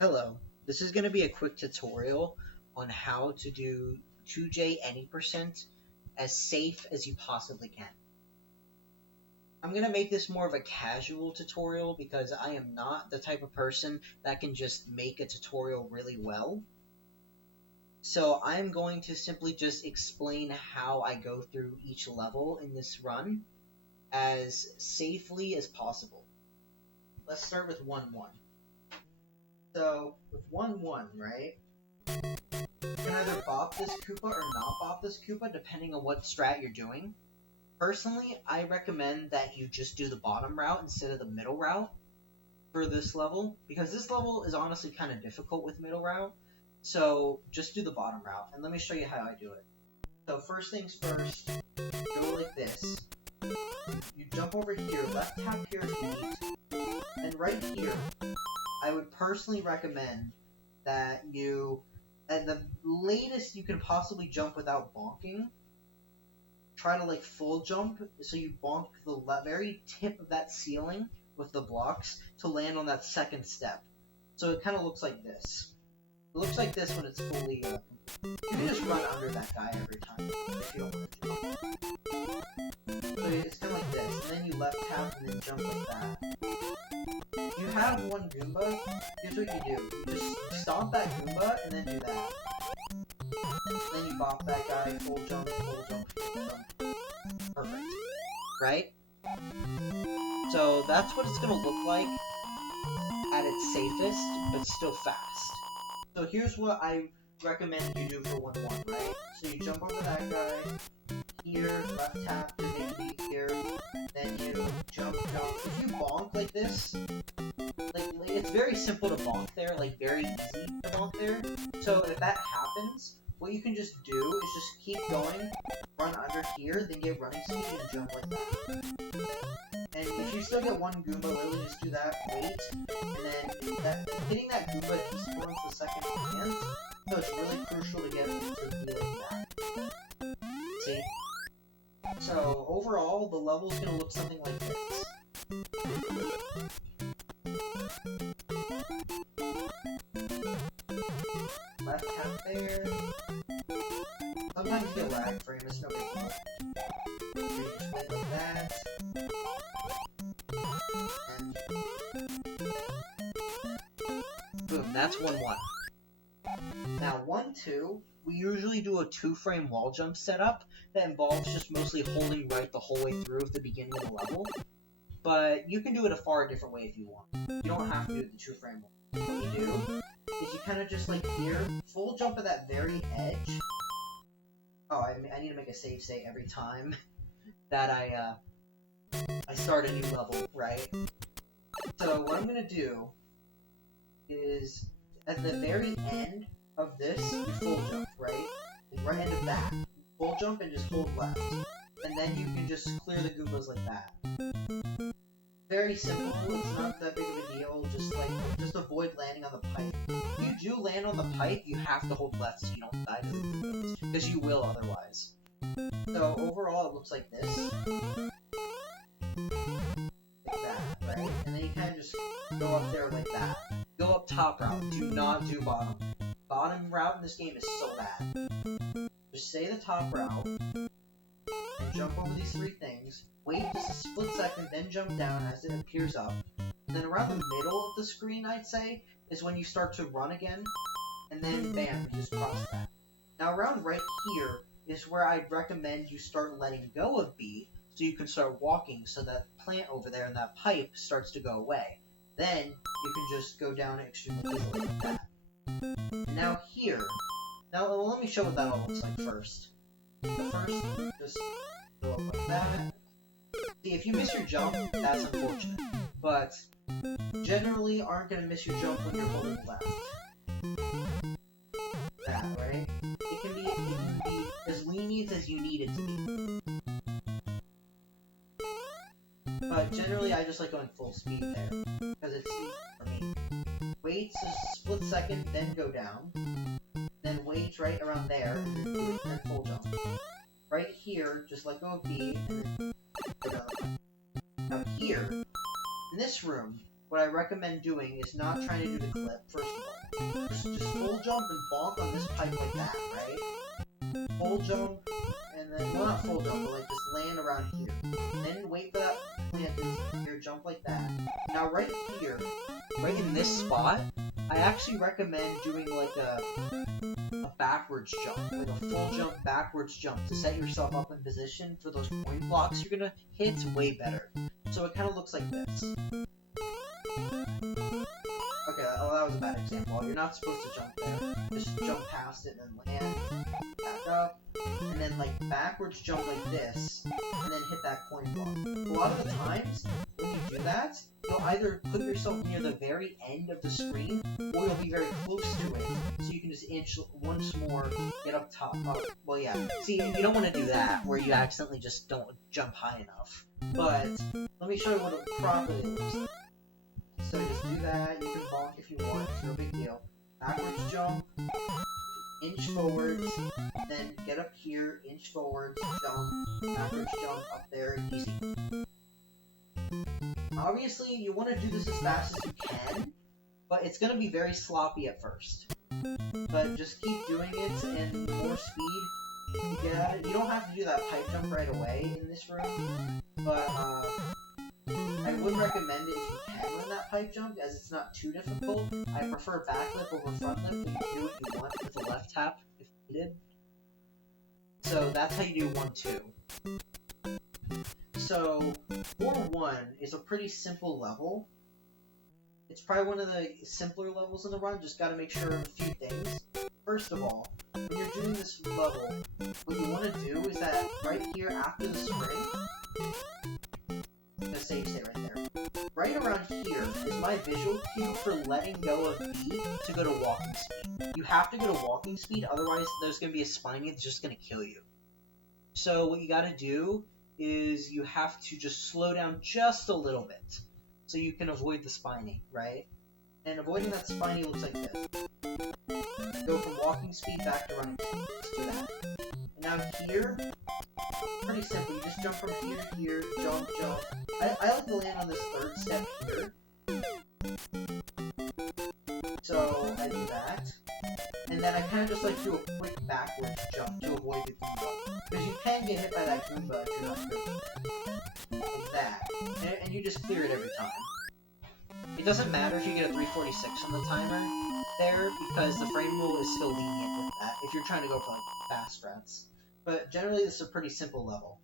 Hello, this is going to be a quick tutorial on how to do 2J any percent as safe as you possibly can. I'm going to make this more of a casual tutorial because I am not the type of person that can just make a tutorial really well. So I'm going to simply just explain how I go through each level in this run as safely as possible. Let's start with 1-1. So, with 1-1, right? You can either bop this Koopa or not bop this Koopa, depending on what strat you're doing. Personally, I recommend that you just do the bottom route instead of the middle route for this level, because this level is honestly kind of difficult with middle route. So, just do the bottom route, and let me show you how I do it. So, first things first, go like this. You jump over here, left tap here if you need to. And right here, I would personally recommend that you, at the latest you can possibly jump without bonking, try to like full jump, so you bonk the very tip of that ceiling with the blocks to land on that second step. So it kind of looks like this. It looks like this when it's fully you can just run under that guy every time if you don't want to jump. So it's kind of like this, and then you left tap and then jump like that. If you have one Goomba, here's what you do. You just stomp that Goomba and then do that. Then you bop that guy, full jump, full jump, full jump. Perfect. Right? So that's what it's going to look like at its safest, but still fast. So here's what I recommend you do for 1-1, right? So you jump over that guy, here, left tap to maybe here, then you jump. If you bonk like this, like it's very simple to bonk there, like very easy to bonk there. So if that happens, what you can just do is just keep going, run under here, then get running speed and jump like that. And if you still get one Goomba, literally just do that, wait, and then hitting that Goomba despawns the second command, so it's really crucial to get it to be like that. See? So overall, the level's gonna look something like this. Left tap there. Sometimes you get lag frame, it's no big deal. So you just wait like that. And boom, that's 1-1. Now 1-2, we usually do a 2-frame wall jump setup that involves just mostly holding right the whole way through at the beginning of the level. But you can do it a far different way if you want. You don't have to do the 2-frame wall. What you do is you kind of just like here, full jump at that very edge. Oh, I need to make a save state every time that I start a new level, right? So what I'm gonna do is at the very end of this, you full jump, right? And right end of that, full jump and just hold left, and then you can just clear the Goombas like that. Very simple, it's not that big of a deal, just avoid landing on the pipe. If you do land on the pipe, you have to hold left so you don't die to the Goombas, because you will otherwise. So overall, it looks like this. Like that, right? And then you kind of just go up there like that. Go up top route, do not do bottom. Bottom route in this game is so bad. Just say the top route, and jump over these 3 things, wait just a split second, then jump down as it appears up. And then around the middle of the screen, I'd say, is when you start to run again, and then bam, you just cross that. Now around right here is where I'd recommend you start letting go of B, so you can start walking so that plant over there and that pipe starts to go away. Then you can just go down extremely easily like that. And now here, now let me show what that all looks like first. So first, just go up like that. See, if you miss your jump, that's unfortunate. But generally aren't going to miss your jump when you're holding left. That, right? It can be as lenient as you need it to be. But generally I just like going full speed there, because it's easy for me. Wait a split second, then go down. Then wait right around there, and then do it, then full jump. Right here, just let go of B, and then go down. Now here, in this room, what I recommend doing is not trying to do the clip, first of all. Just full jump and bonk on this pipe like that, right? Full jump, and then, well, not full jump, but like just land around here. Then wait for that plant to here, jump like that. Now right here, right in this spot, I actually recommend doing like a backwards jump, like a full jump, backwards jump to set yourself up in position for those coin blocks you're gonna hit way better. So it kind of looks like this. Okay, oh, that was a bad example. You're not supposed to jump there. Just jump past it and then land, back up, and then like backwards jump like this, and then hit that coin block. A lot of the times, when you do that, you'll either put yourself near the very end of the screen, or you'll be very close to it, so you can just inch once more, get up top. Well, yeah. See, you don't want to do that, where you accidentally just don't jump high enough. But, let me show you what it properly looks like. So just do that, you can bonk if you want, it's no big deal. Backwards jump, inch forwards, then get up here, inch forwards, jump, backwards jump, up there, easy. Obviously, you want to do this as fast as you can, but it's going to be very sloppy at first. But just keep doing it, and the more speed you get at it. You don't have to do that pipe jump right away in this room, but I would recommend it if you can learn that pipe jump, as it's not too difficult. I prefer backlip over frontlip, but you can do what you want with a left tap if needed. So that's how you do 1-2. So 4-1 is a pretty simple level. It's probably one of the simpler levels in the run, just gotta make sure of a few things. First of all, when you're doing this level, what you want to do is that right here after the spring, I'm gonna save state right there. Right around here is my visual cue for letting go of B to go to walking speed. You have to go to walking speed, otherwise there's going to be a spiny that's just going to kill you. So what you got to do is you have to just slow down just a little bit so you can avoid the spiny, right? And avoiding that spiny looks like this. Go from walking speed back to running speed. Let's do that. And now here, pretty simple. You just jump from here to here, jump, jump. I like to land on this third step here. So I do that. And then I kind of just like do a quick backwards jump to avoid the Goomba. Because you can get hit by that Goomba if you're not careful. Like that. And you just clear it every time. It doesn't matter if you get a 346 on the timer there, because the frame rule is still lenient with that, if you're trying to go for like fast strats. But generally this is a pretty simple level.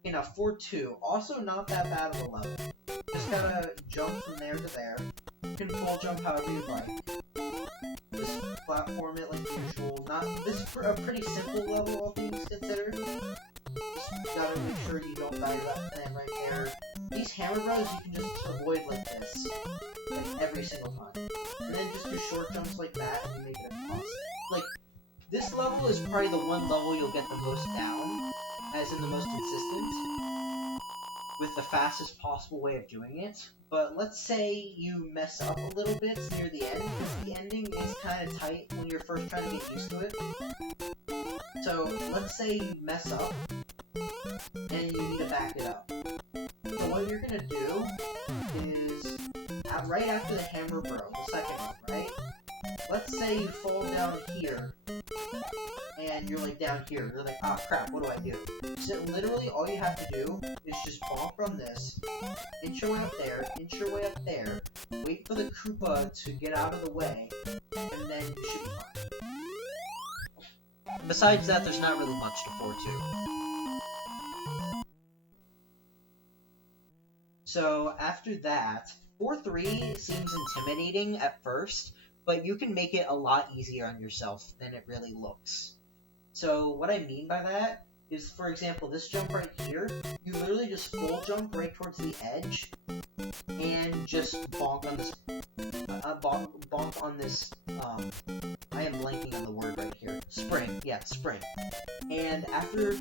Okay, now 4-2, also not that bad of a level. Just gotta jump from there to there. You can full jump however you like. Just platform it like usual. This is a pretty simple level, all things considered. Just gotta make sure you don't die to that plan right there. These hammer bros you can just avoid like this, like every single time. And then just do short jumps like that and you make it a constant. Like, this level is probably the one level you'll get the most down, as in the most consistent, with the fastest possible way of doing it. But let's say you mess up a little bit near the end, because the ending is kind of tight when you're first trying to get used to it. So let's say you mess up, and you need to back it up. So what you're gonna do is, right after the hammer bro, the second one, right? Let's say you fall down here, and you're like down here, you're like, ah crap, what do I do? So literally all you have to do is just bonk from this, inch your way up there, inch your way up there, wait for the Koopa to get out of the way, and then you should be fine. Besides that, there's not really much to 4-2. So after that, 4-3 seems intimidating at first, but you can make it a lot easier on yourself than it really looks. So what I mean by that is, for example, this jump right here, you literally just full jump right towards the edge, and just bonk on this, bonk on this, I am blanking on the word right here, spring, yeah, spring. And after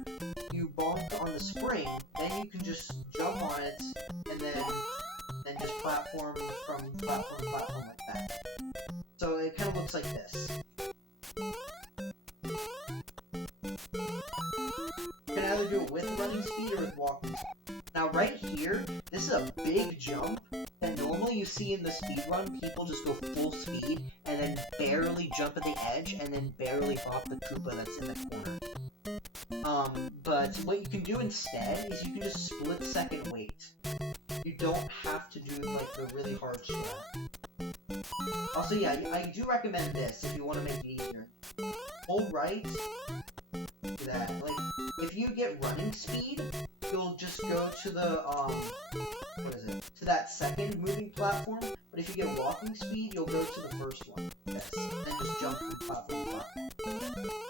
you bonk on the spring, then you can just jump on it, and then just platform from platform to platform like that. So it kind of looks like this. You can either do it with running speed or with walking speed. Now right here, this is a big jump that normally Normally you see in the speedrun, people just go full speed, and then barely jump at the edge, and then barely bop the Koopa that's in the corner. But what you can do instead is you can just split-second wait. You don't have to do, like, the really hard strat. Also, yeah, I do recommend this if you want to make it easier. Hold right, do that. Like, if you get running speed, you'll just go to the, to that second moving platform, but if you get walking speed, you'll go to the first one. Yes, and then just jump from platform to platform.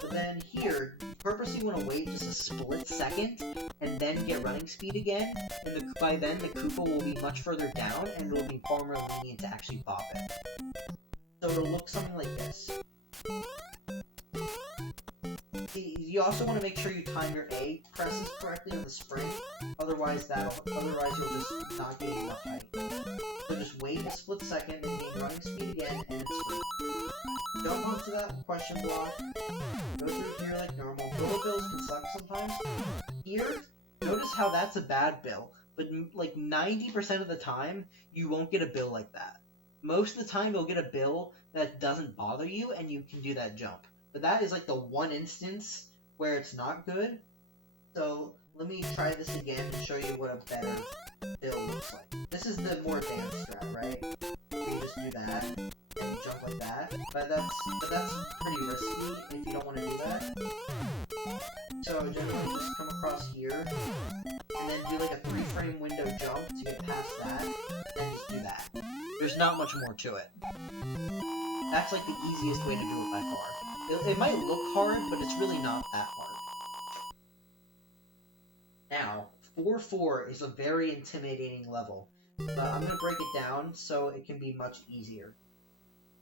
But then here, you purposely want to wait just a split second, and then get running speed again, and by then the Koopa will be much further down, and it will be far more lenient to actually pop it. So it'll look something like this. You also want to make sure you time your A presses correctly on the spring, otherwise you'll just not gain enough height. So just wait a split second and gain running speed again, and it's free. Jump onto that question block, go through here like normal. Little bills can suck sometimes. Here, notice how that's a bad bill, but like 90% of the time, you won't get a bill like that. Most of the time, you'll get a bill that doesn't bother you, and you can do that jump. But that is like the one instance where it's not good. So let me try this again and show you what a better build looks like. This is the more advanced strat, right? You just do that and you jump like that. But that's pretty risky if you don't want to do that. So generally just come across here and then do like a 3-frame window jump to get past that, and just do that. There's not much more to it. That's like the easiest way to do it by far. It might look hard, but it's really not that hard. Now, 4-4 is a very intimidating level. I'm going to break it down so it can be much easier.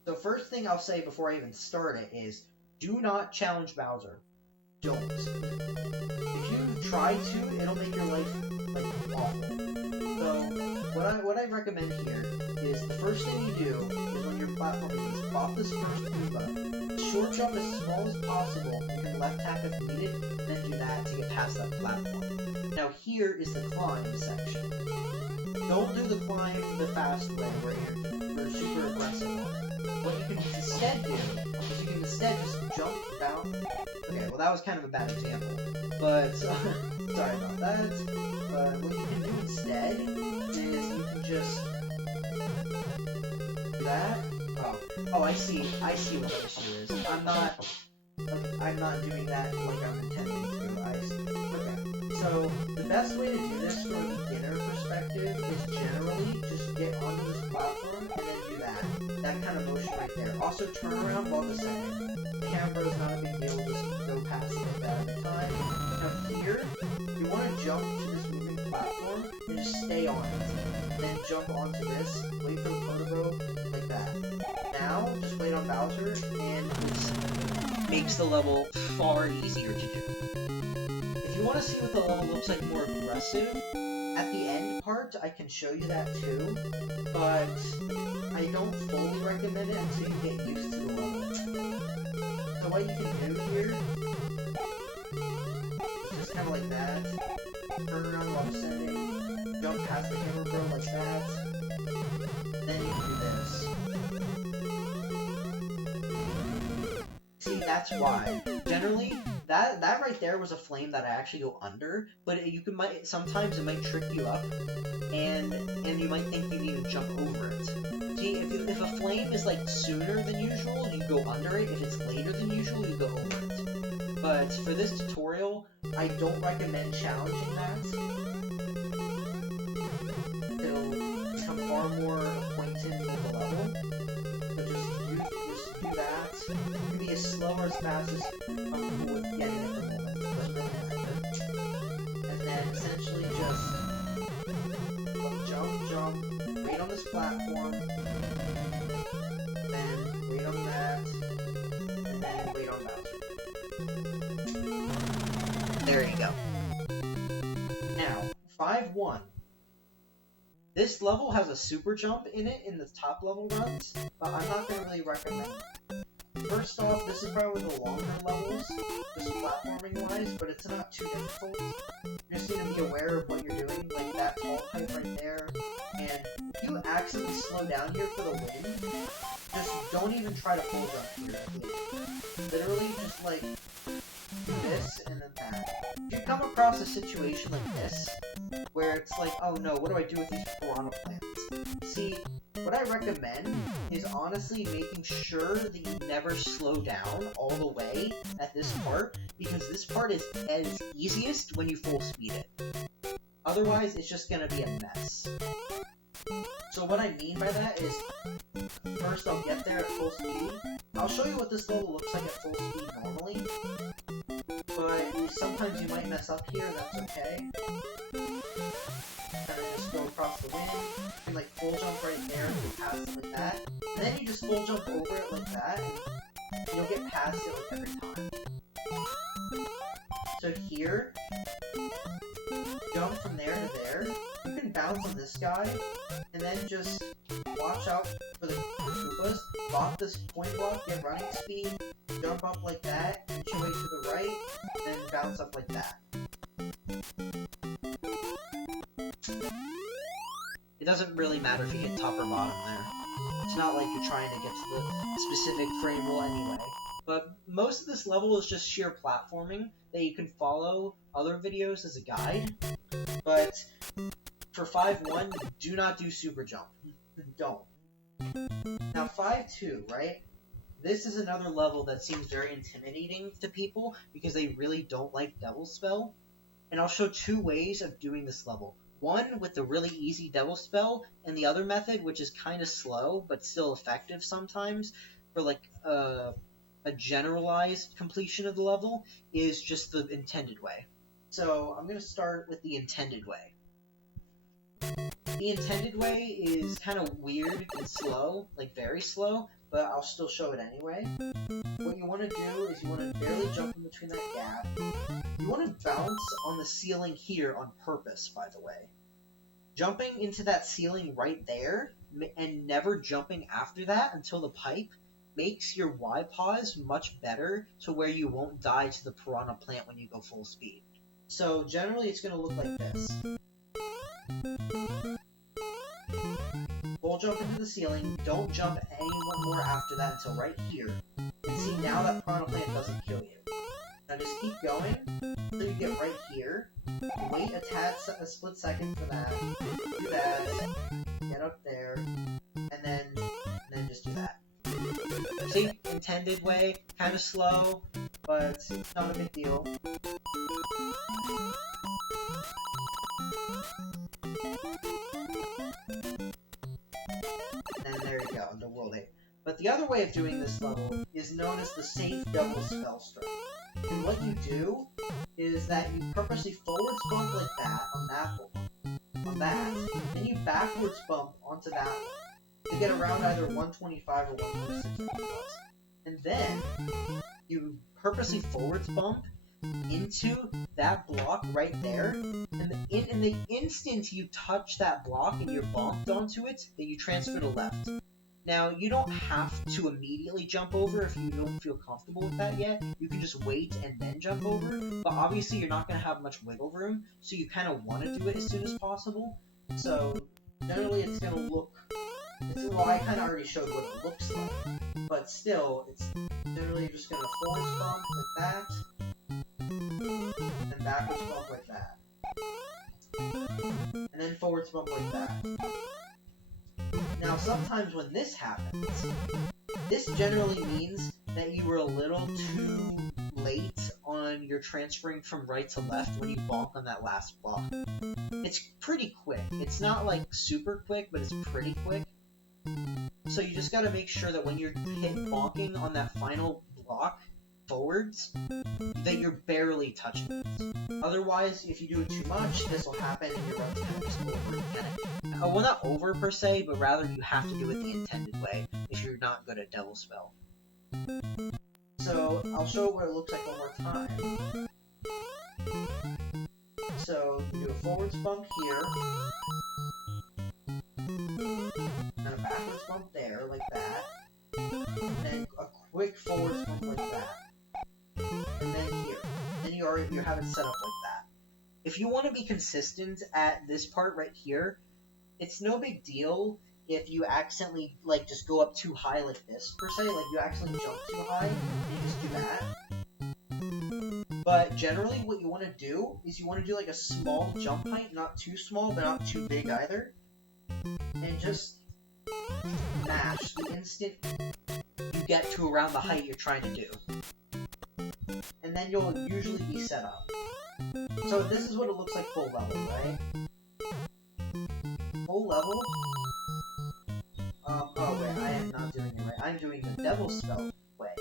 So first thing I'll say before I even start it is, do not challenge Bowser. Don't. If you try to, it'll make your life, like, awful. So, what I recommend here is the first thing you do is when you're platforming is pop this first Koopa, short jump as small as possible, you can left tap if needed, and then do that to get past that platform. Now here is the climb section. Don't do the climb the fast way where you're super aggressive on it. What you can instead do is you can instead just jump down. Okay, well that was kind of a bad example, but sorry about that. But what you can do instead is you can just do that. Oh, I see what the issue is. I'm not doing that like I'm intending to. I see. Okay. So the best way to do this from a beginner perspective is generally just get onto this platform and then do that. That kind of motion right there. Also turn around while descending. The camera is not a big deal, just go past it like that every time. Now here, you want to jump to this moving platform and just stay on it. Then jump onto this, wait for the protobo, like that. Now, just wait on Bowser, and this makes the level far easier to do. If you want to see what the level looks like more aggressive, at the end part, I can show you that too, but I don't fully recommend it until you get used to the level. So what you can do here is just kind of like that, turn around while descending, jump past the hammer bro like that, then you can do this. See, that's why. Generally, that right there was a flame that I actually go under, but sometimes it might trip you up, and you might think you need to jump over it. See, if a flame is like sooner than usual, you go under it. If it's later than usual, you go over it. But for this tutorial, I don't recommend challenging that. It'll become far more acquainted with the level. So just do that. You can be as slow or as fast as you're comfortable with getting at the moment. Doesn't really matter. And then essentially just jump, wait on this platform, then wait on that, and then wait on Bowser. There you go. Now, 5-1. This level has a super jump in it in the top level runs, but I'm not going to really recommend it. First off, this is probably the longer levels, just platforming-wise, but it's not too difficult. You just need to be aware of what you're doing, like that tall pipe right there. And if you accidentally slow down here for the win, just don't even try to full jump here, please. Literally, just like do this and then that. If you come across a situation like this, where it's like, oh no, what do I do with these piranha plants? See, what I recommend is honestly making sure that you never slow down all the way at this part, because this part is as easiest when you full speed it. Otherwise, it's just gonna be a mess. So what I mean by that is, first I'll get there at full speed. I'll show you what this level looks like at full speed normally, but sometimes you might mess up here, that's okay. And then just go across the wind, and like full jump right there, and go past it like that. And then you just full jump over it like that, and you'll get past it like every time. So here, jump from there to there. You can bounce on this guy, and then just watch out for the Koopas. Bop this point block, get running speed, jump up like that, inch your way to the right, then bounce up like that. It doesn't really matter if you hit top or bottom there. It's not like you're trying to get to the specific frame rule anyway. But most of this level is just sheer platforming that you can follow other videos as a guide. But for 5-1, do not do super jump. Don't. Now 5-2, right? This is another level that seems very intimidating to people because they really don't like Devil Spell. And I'll show two ways of doing this level. One with the really easy Devil Spell, and the other method, which is kind of slow but still effective sometimes, for like a generalized completion of the level, is just the intended way. So I'm going to start with the intended way. The intended way is kind of weird and slow, like very slow, but I'll still show it anyway. What you want to do is you want to barely jump in between that gap. You want to bounce on the ceiling here on purpose, by the way. Jumping into that ceiling right there, and never jumping after that until the pipe, makes your Y-pause much better to where you won't die to the piranha plant when you go full speed. So generally it's going to look like this. Full jump into the ceiling, don't jump anyone more after that until right here. And see, now that piranha plant doesn't kill you. Now just keep going until you get right here. Wait a split second for that. Do that. Get up there. And then just do that. See, intended way, kind of slow, but it's not a big deal. And there you go, the World 8. But the other way of doing this level is known as the safe double spell strike. And what you do is that you purposely forwards bump like that on that, then you backwards bump onto that one to get around either 125 or 126 I think it was. And then you purposely forwards bump into that block right there, and in the instant you touch that block and you're bumped onto it, then you transfer to left. Now, you don't have to immediately jump over if you don't feel comfortable with that yet. You can just wait and then jump over, but obviously you're not going to have much wiggle room, so you kind of want to do it as soon as possible. So, generally it's going to look... well, I kind of already showed what it looks like, but still, it's generally just going to forwards bump like that, and backwards bump like that, and then forwards bump like that. Now, sometimes when this happens, this generally means that you were a little too late on your transferring from right to left when you bonk on that last block. It's pretty quick. It's not like super quick, but it's pretty quick. So you just gotta make sure that when you're hit bonking on that final block forwards, that you're barely touching it. Otherwise, if you do it too much, this will happen and your run's kind of just over again. Well, not over per se, but rather you have to do it the intended way if you're not good at Devil Spell. So, I'll show what it looks like one more time. So, you do a forwards bump here, and a backwards bump there, like that, and then a quick have it set up like that. If you want to be consistent at this part right here, it's no big deal if you accidentally, like, just go up too high like this, per se. Like, you accidentally jump too high, and you just do that. But generally, what you want to do is you want to do, like, a small jump height, not too small, but not too big either. And just mash the instant you get to around the height you're trying to do. And then you'll usually be set up. So this is what it looks like full level, right? Full level. Oh wait, I am not doing it right. I'm doing the devil spell way.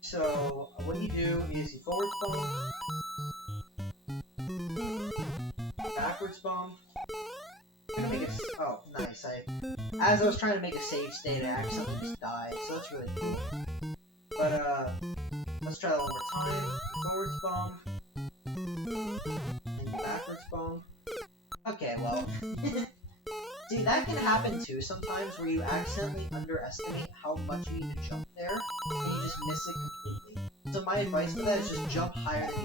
So what you do is you forward bump, backwards bump. I'm gonna make it. Oh, nice. As I was trying to make a save state, I accidentally just died. So that's really cool. But let's try that one more time. Forwards bump, and backwards bump. Okay, well. See, that can happen too sometimes where you accidentally underestimate how much you need to jump there, and you just miss it completely. So my advice for that is just jump higher than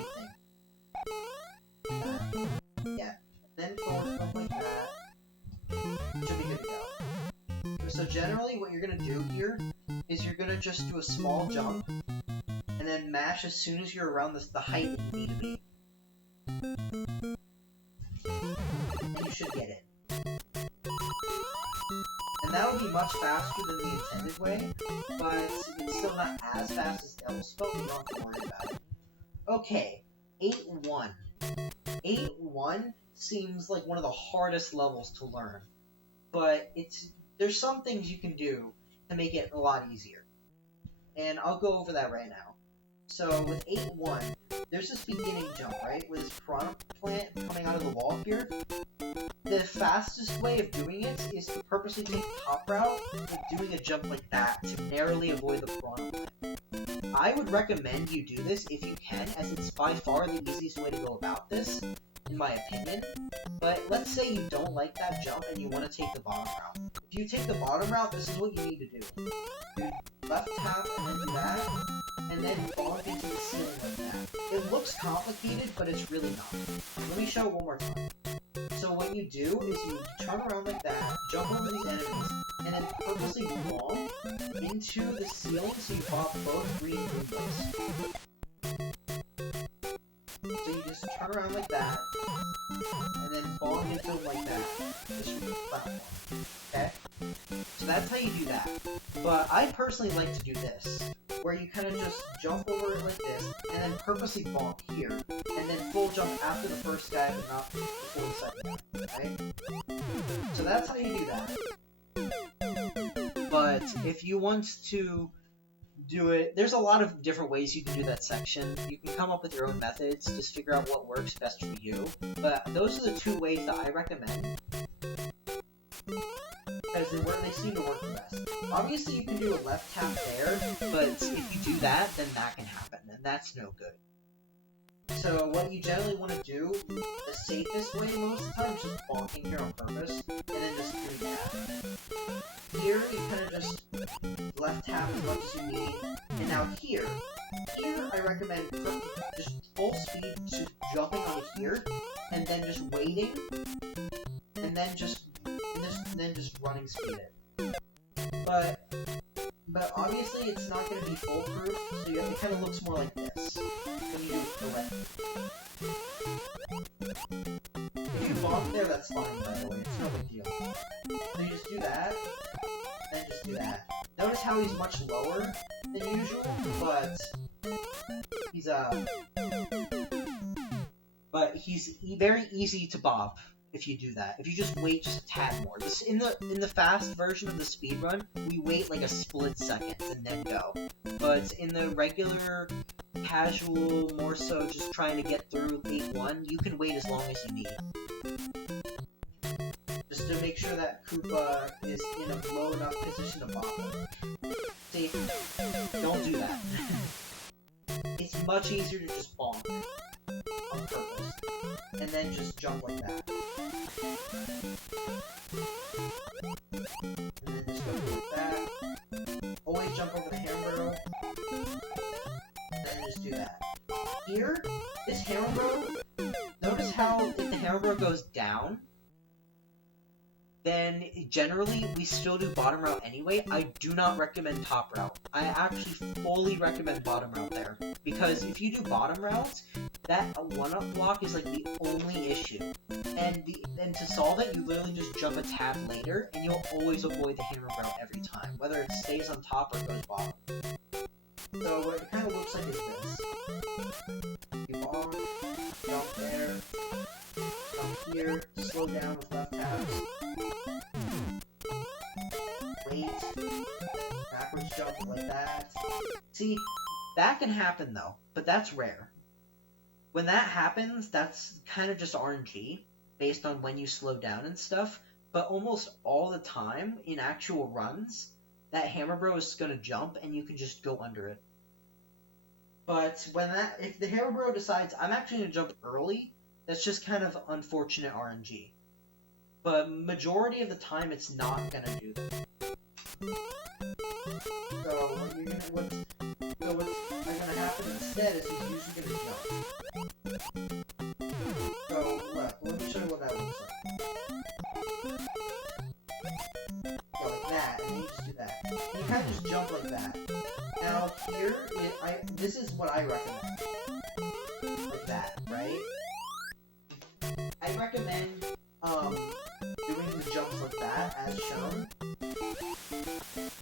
you think. Yeah. Then forward bump like that. Should be good to go. So generally what you're going to do here is you're going to just do a small jump, and then mash as soon as you're around the height that you need to be. And you should get it. And that would be much faster than the intended way, but it's still not as fast as Devil Spell, but you don't have to worry about it. Okay, 8-1. 8-1 seems like one of the hardest levels to learn, but there's some things you can do to make it a lot easier. And I'll go over that right now. So with 8-1, there's this beginning jump, right? With this piranha plant coming out of the wall here. The fastest way of doing it is to purposely take the top route and doing a jump like that to narrowly avoid the piranha plant. I would recommend you do this if you can, as it's by far the easiest way to go about this, in my opinion. But let's say you don't like that jump and you want to take the bottom route. If you take the bottom route, this is what you need to do. Left tap and then do that, and then bonk into the ceiling like that. It looks complicated, but it's really not. Let me show it one more time. So what you do is you turn around like that, jump over these enemies, and then purposely bonk into the ceiling so you pop both green windows. So you just turn around like that, and then bonk into it like that. Just platform. Okay? So that's how you do that. But I personally like to do this, where you kind of just jump over it like this, and then purposely bonk here, and then full jump after the first guy, but not before the second guy, right? So that's how you do that. But if you want to do it, there's a lot of different ways you can do that section. You can come up with your own methods, just figure out what works best for you. But those are the two ways that I recommend, because they seem to work the best. Obviously, you can do a left tap there, but if you do that, then that can happen, and that's no good. So what you generally want to do, the safest way most of the time, is just bonking here on purpose, and then just doing that. Here, you kind of just left tap as much as you need, and now here I recommend just full speed, just jumping on here, and then just waiting, and then just running speed it. But obviously it's not going to be foolproof, so it kind of looks more like this when you do it correctly. If you bonk there, that's fine, by the way. It's no big deal. So you just do that, then just do that. Notice how he's much lower than usual, but he's very easy to bop if you do that. If you just wait just a tad more. This, in the fast version of the speedrun, we wait like a split second and then go. But in the regular, casual, more so just trying to get through 8-1, you can wait as long as you need. Just to make sure that Koopa is in a low enough position to bop him. See, don't do that. It's much easier to just bonk on purpose, and then just jump like that. And then just go like that. Always jump over the hamburger. Then just do here, this hammer bro, notice how if the hammer bro goes down, then generally we still do bottom route anyway. I do not recommend top route. I actually fully recommend bottom route there. Because if you do bottom routes, that 1-up block is like the only issue. And to solve it, you literally just jump a tab later, and you'll always avoid the hammer route every time, whether it stays on top or goes bottom. So what it kind of looks like is this. You bonk, jump there, jump here, slow down with left tabs. Wait, backwards jump like that. See, that can happen though, but that's rare. When that happens, that's kind of just RNG, based on when you slow down and stuff, but almost all the time, in actual runs, that hammer bro is gonna jump and you can just go under it. But if the hammer bro decides, I'm actually gonna jump early, that's just kind of unfortunate RNG. But majority of the time, it's not gonna do that. So what's gonna happen instead is he's usually gonna jump. So let me show you what that looks like. Go like that, and then you just do that. And you kind of just jump like that. Now here, this is what I recommend. Like that, right? I recommend doing the jumps like that, as shown.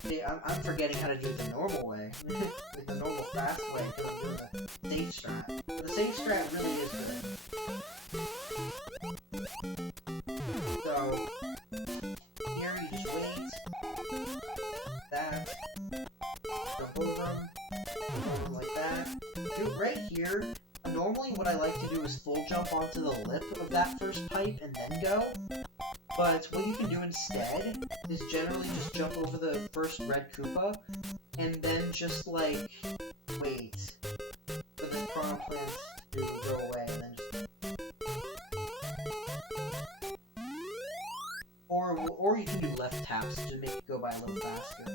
See, I'm forgetting how to do it the normal way. Like the normal fast way, because I'm doing the safe strat. But the safe strat really is good. So, here you just wait. That. Jump over them like that. Do it right here. Normally what I like to do is full jump onto the lip of that first pipe and then go. But what you can do instead is generally just jump over the first red Koopa, and then just like wait for the chrono plant to go away, and then just or you can do left taps to make it go by a little faster.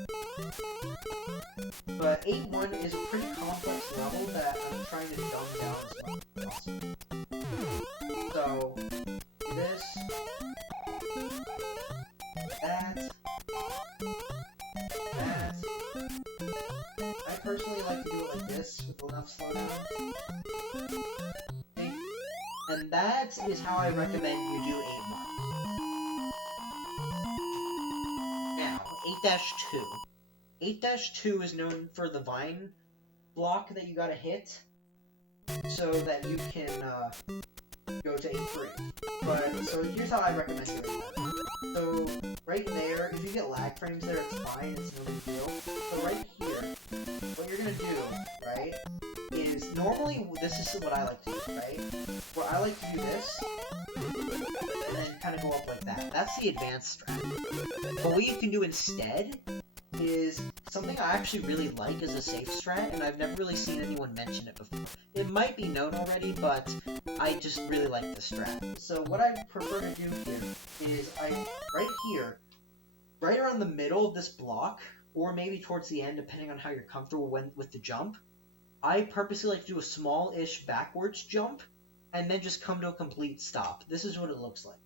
But 8-1 is a pretty complex level that I'm trying to dumb down as much as possible. So do this. That. I personally like to do it like this with enough slowdown. Okay. And that is how I recommend you do 8-1. Now, 8-2. 8-2 is known for the vine block that you gotta hit so that you can go to 8-3. But, so here's how I recommend doing that. So, right there, if you get lag frames there, it's fine, it's no big deal. So right here, what you're gonna do, right, is normally, this is what I like to do, right? Where I like to do this, and then kind of go up like that. That's the advanced strat. But what you can do instead is something I actually really like as a safe strat, and I've never really seen anyone mention it before. It might be known already, but I just really like this strat. So what I prefer to do here is right here, right around the middle of this block, or maybe towards the end, depending on how you're comfortable with the jump, I purposely like to do a small-ish backwards jump, and then just come to a complete stop. This is what it looks like.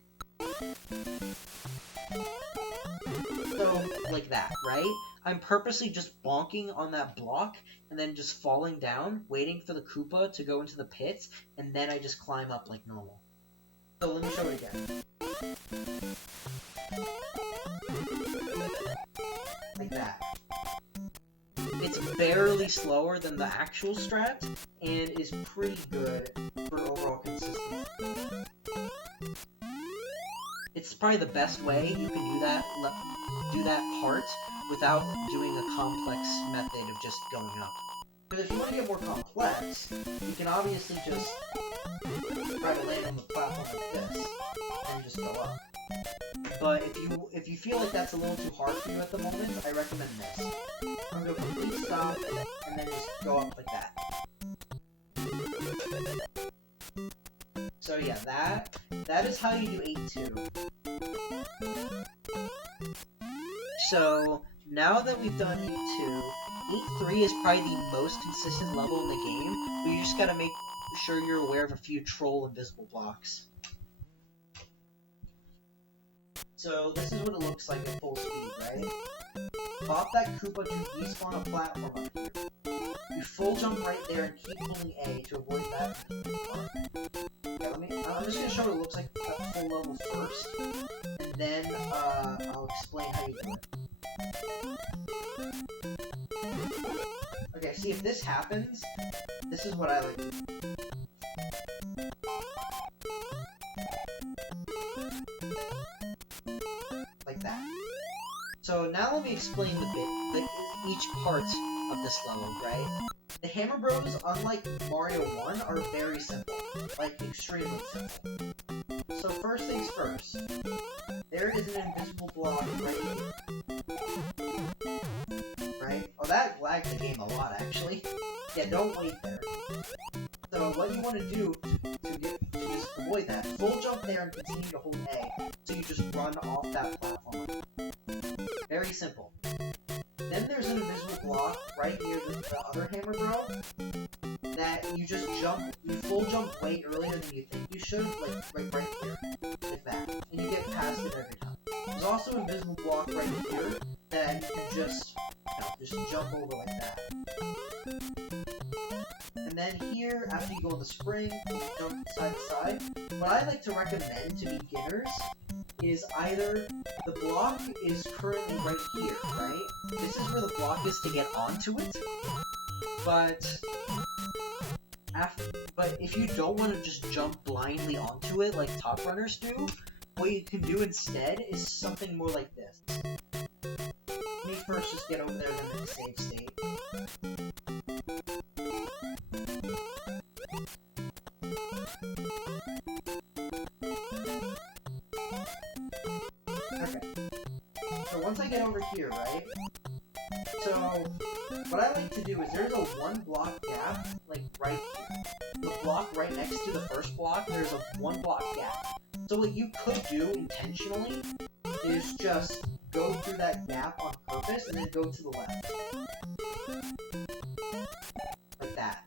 So, like that, right? I'm purposely just bonking on that block, and then just falling down, waiting for the Koopa to go into the pits, and then I just climb up like normal. So let me show it again. Like that. It's barely slower than the actual strat, and is pretty good for overall consistency. It's probably the best way you can do that part without doing a complex method of just going up. Because if you want to get more complex, you can obviously just try to land on the platform like this, and just go up. But if you feel like that's a little too hard for you at the moment, I recommend this. I'm going to complete stop, and then just go up like that. So yeah, that is how you do 8-2. So, now that we've done 8-2, 8-3 is probably the most consistent level in the game, but you just gotta make sure you're aware of a few troll invisible blocks. So this is what it looks like at full speed, right? Pop that Koopa to despawn a platform up here. You full jump right there and keep holding A to avoid that. Okay, I'm just gonna show what it looks like at full level first, and then I'll explain how you do it. Okay, see if this happens, this is what I like to do. Like that. So now let me explain each part of this level, right? The Hammer Bros, unlike Mario 1, are very simple. Like, extremely simple. So first things first. There is an invisible block right here. Right? Oh, that lagged the game a lot, actually. Yeah, don't wait there. So what you want to do to just avoid that, full jump there and continue to hold A, so you just run off that platform. Very simple. Then there's an invisible block right here, the other Hammer Bro, that you just full jump way earlier than you think you should, like right here, like that, and you get past it every time. There's also an invisible block right here that you can just jump over like that. And then here, after you go in the spring, you jump side to side. What I like to recommend to beginners is either the block is currently right here, right? This is where the block is to get onto it. But if you don't want to just jump blindly onto it like top runners do, what you can do instead is something more like this. Let me first just get over there and then in the save state. Okay. So once I get over here, right? So what I like to do is there's a one block gap, like right here. The block right next to the first block, there's a one block gap. So what you could do intentionally is just go through that gap on purpose and then go to the left. Like that.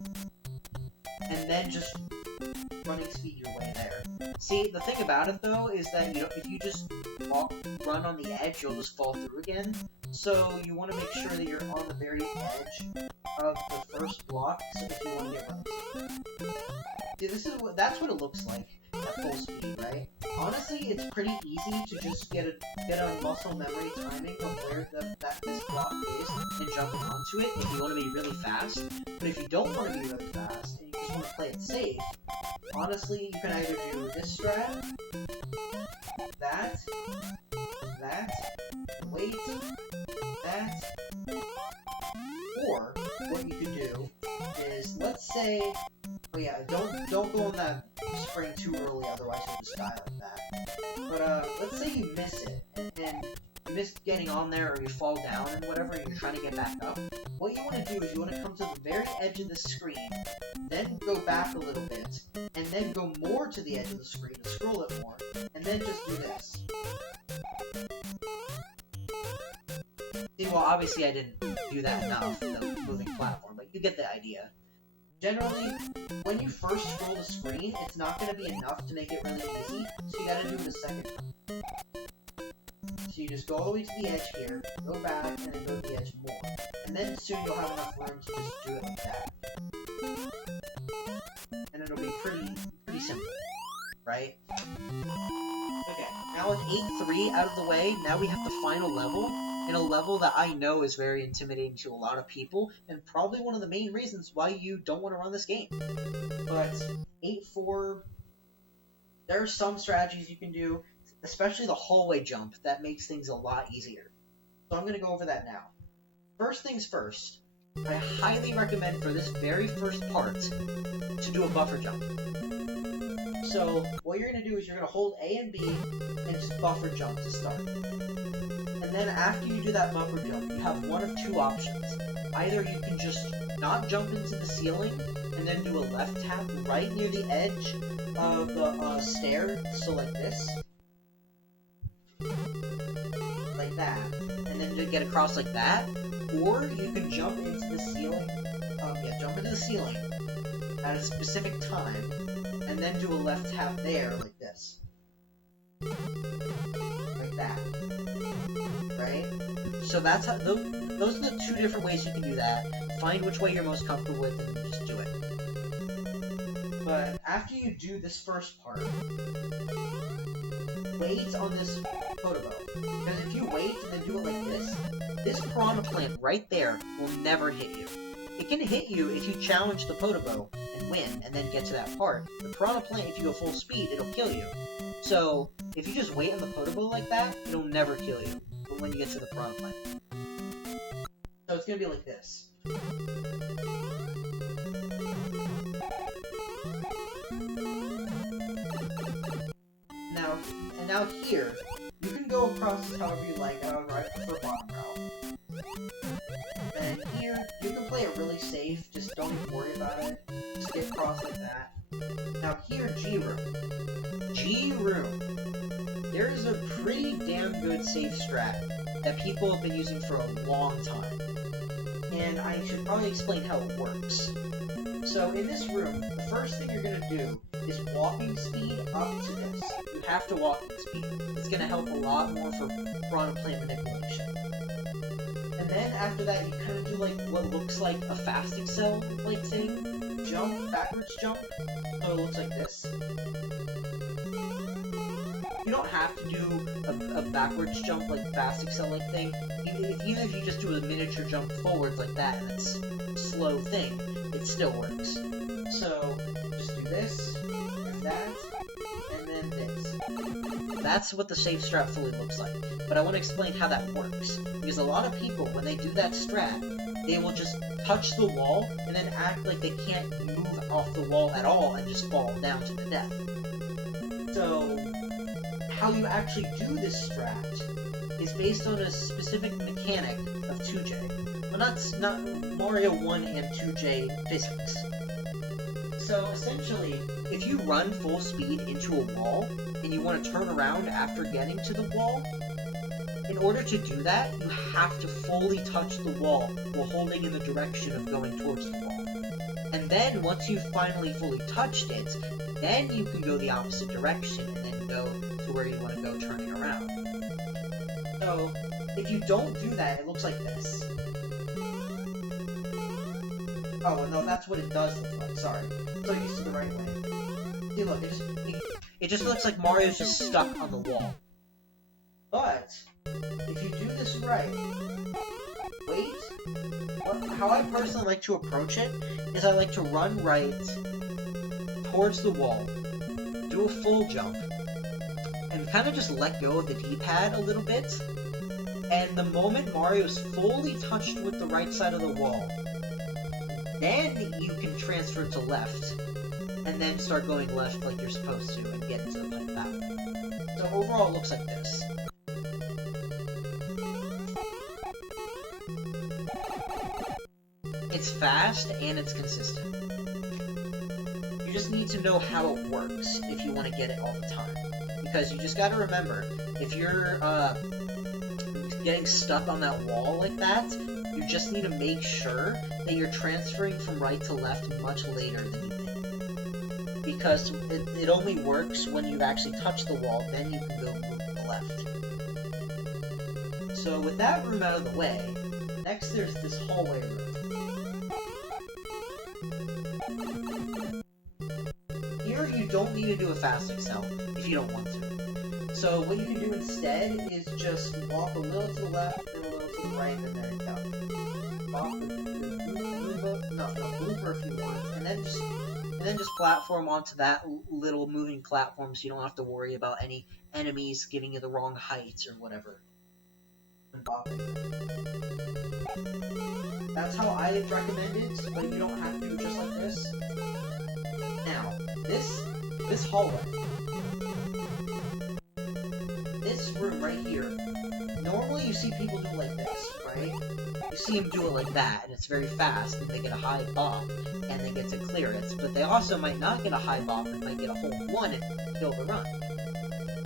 And then just running speed your way there. See, the thing about it though is that if you just run on the edge, you'll just fall through again. So you want to make sure that you're on the very edge of the first block, so if you want to get running speed. See, that's what it looks like at full speed, right? Honestly, it's pretty easy to just get a muscle memory timing of where this block is and jumping onto it if you want to be really fast. But if you don't want to be really fast and you just want to play it safe, honestly, you can either do this strat, that, wait, that, or what you could do is, let's say, oh yeah, don't go on that spring too early, otherwise you'll just die like that. But let's say you miss it, and you miss getting on there, or you fall down and whatever, and you're trying to get back up. What you want to do is you want to come to the very edge of the screen, then go back a little bit, and then go more to the edge of the screen and scroll it more, and then just do this. See, well, obviously I didn't do that enough, the moving platform, but you get the idea. Generally, when you first scroll the screen, it's not going to be enough to make it really easy, so you gotta do it a second time. So you just go all the way to the edge here, go back, and then go to the edge more. And then soon you'll have enough room to just do it like that. And it'll be pretty simple, right? Okay, now with 8-3 out of the way, now we have the final level, in a level that I know is very intimidating to a lot of people, and probably one of the main reasons why you don't want to run this game. But 8-4, there are some strategies you can do, especially the hallway jump, that makes things a lot easier. So I'm going to go over that now. First things first, I highly recommend for this very first part to do a buffer jump. So what you're going to do is you're going to hold A and B and just buffer jump to start. And then after you do that buffer jump, you have one of two options. Either you can just not jump into the ceiling and then do a left tap right near the edge of the stair, so like this. Like that. And then you get across like that. Or you can jump into the ceiling. Jump into the ceiling at a specific time, and then do a left tap there, like this. Like that. Right? So that's how, those are the two different ways you can do that. Find which way you're most comfortable with and just do it. But after you do this first part, wait on this photo. Because if you wait and then do it like this piranha plant right there will never hit you. It can hit you if you challenge the Podobo and win, and then get to that part. The piranha plant, if you go full speed, it'll kill you. So, if you just wait on the Podobo like that, it'll never kill you. But when you get to the piranha plant. So it's gonna be like this. Now here, you can go across this however you like. I prefer bottom route. And here, you can play it really safe. Just don't even worry about it. Just get across like that. Now here, G-Room. G-Room. There is a pretty damn good safe strat that people have been using for a long time. And I should probably explain how it works. So in this room, the first thing you're going to do is walking speed up to this. You have to walking speed. It's going to help a lot more for piranha plant manipulation. And then after that, you kind of do like what looks like a fast excel like thing. Jump, backwards jump. So it looks like this. You don't have to do a backwards jump like fast excel like thing. Even if you just do a miniature jump forwards like that, and it's a slow thing, it still works. So just do this, there's that, and then this. That's what the safe strat fully looks like. But I want to explain how that works. Because a lot of people, when they do that strat, they will just touch the wall and then act like they can't move off the wall at all and just fall down to the death. So how you actually do this strat is based on a specific mechanic of 2J. Well, not Mario 1 and 2J physics. So essentially, if you run full speed into a wall, and you want to turn around after getting to the wall, in order to do that, you have to fully touch the wall while holding in the direction of going towards the wall. And then, once you've finally fully touched it, then you can go the opposite direction and then go to where you want to go turning around. So, if you don't do that, it looks like this. Oh, no, that's what it does look like, sorry. I'm so used to the right way. See, look, it just looks like Mario's just stuck on the wall. But, if you do this right, wait, how I personally like to approach it is I like to run right towards the wall, do a full jump, and kind of just let go of the D-pad a little bit, and the moment Mario's fully touched with the right side of the wall, then you can transfer to left, and then start going left like you're supposed to, and get into the pipe that way. So overall it looks like this. It's fast, and it's consistent. You just need to know how it works if you want to get it all the time. Because you just gotta remember, if you're getting stuck on that wall like that, you just need to make sure that you're transferring from right to left much later than you think. Because it only works when you've actually touched the wall, then you can go move to the left. So with that room out of the way, next there's this hallway room. Here you don't need to do a fast excel if you don't want to. So what you can do instead is just walk a little to the left, then a little to the right, and there you go. Walk the blooper if you want, and then just platform onto that little moving platform so you don't have to worry about any enemies giving you the wrong heights or whatever. That's how I recommend it, but you don't have to do it just like this. Now, this hallway, this room right here, normally you see people do it like this, right? You see them do it like that, and it's very fast, and they get a high bop, and they get to clear it, but they also might not get a high bop, and might get a hole in one and kill the run.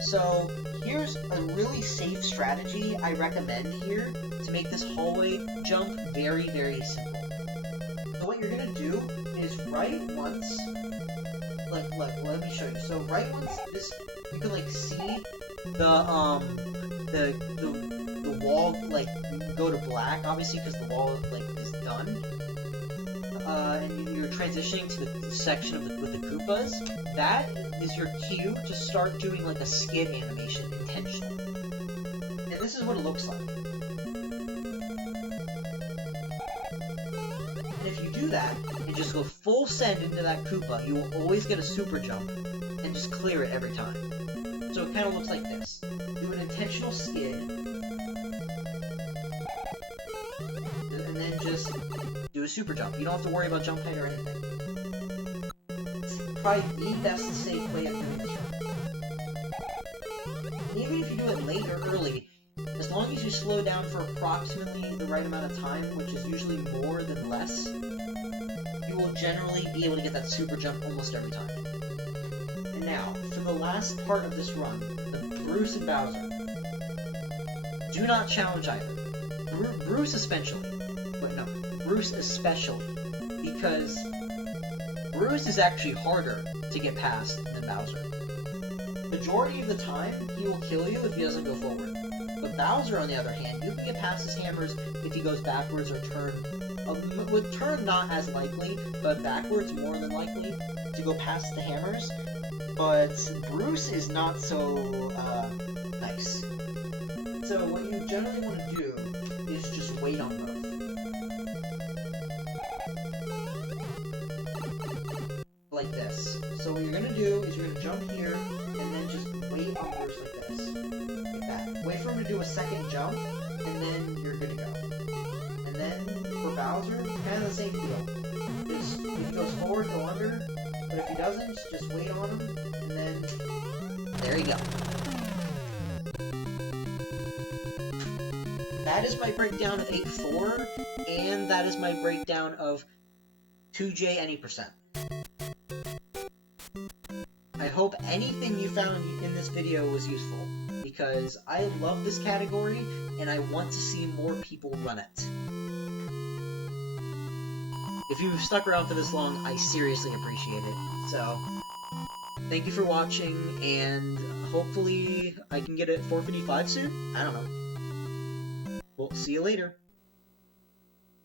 So, here's a really safe strategy I recommend here to make this hallway jump very, very simple. So what you're gonna do is right once, let me show you. So right once this, you can like see the wall like go to black, obviously because the wall like is done. And you're transitioning to the section of with the Koopas. That is your cue to start doing like a skid animation intentionally. And this is what it looks like. And if you do that, and just go full send into that Koopa, you will always get a super jump, and just clear it every time. So it kind of looks like this. Do an intentional skid, and then just do a super jump. You don't have to worry about jump height or anything. It's probably the best and safe way of doing this run. And even if you do it late or early, as long as you slow down for approximately the right amount of time, which is usually more than less, you will generally be able to get that super jump almost every time. And now, for the last part of this run, the Bruce and Bowser. Do not challenge either. Bruce especially. But no, Bruce especially. Because Bruce is actually harder to get past than Bowser. Majority of the time, he will kill you if he doesn't go forward. But Bowser, on the other hand, you can get past his hammers if he goes backwards or turn. With turn, not as likely, but backwards more than likely to go past the hammers. But Bruce is not so nice. So what you generally want to do is just wait on both. Like this. So what you're going to do is you're going to jump here, and then just wait on Bruce like this. Like that. Wait for him to do a second jump, and then you're good to go. And then, for Bowser, kind of the same deal. Just, if he goes forward, go under, but if he doesn't, just wait on him, and then, there you go. That is my breakdown of 8-4, and that is my breakdown of 2J any percent. I hope anything you found in this video was useful, because I love this category, and I want to see more people run it. If you've stuck around for this long, I seriously appreciate it. So, thank you for watching, and hopefully I can get it 455 soon? I don't know. We'll see you later.